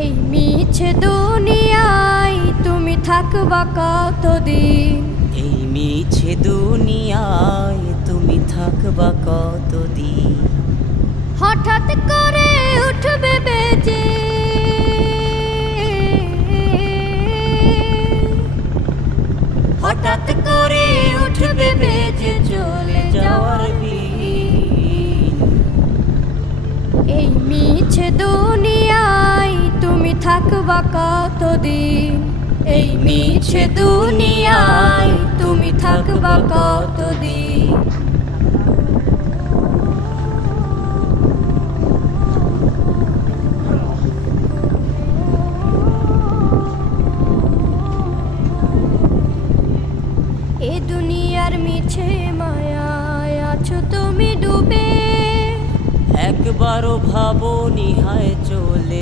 এই মিছে দুনিয়ায় তুমি থাকবা কতদিন? এই মিছে দুনিয়ায় তুমি থাকবা কতদিন? হঠাৎ করে উঠবে বেজে হঠাৎ করে উঠবে বেজে চলে যাওয়ার দিন। এই মিছে দুনিয়ায় তুমি থাকবা কতদিন? এই মিছে দুনিয়ায় তুমি থাকবা কতদিন? এ দুনিয়ার মিছে মায়ায় আছো তুমি ডুবে, একবারও ভাবো নিহায় চলে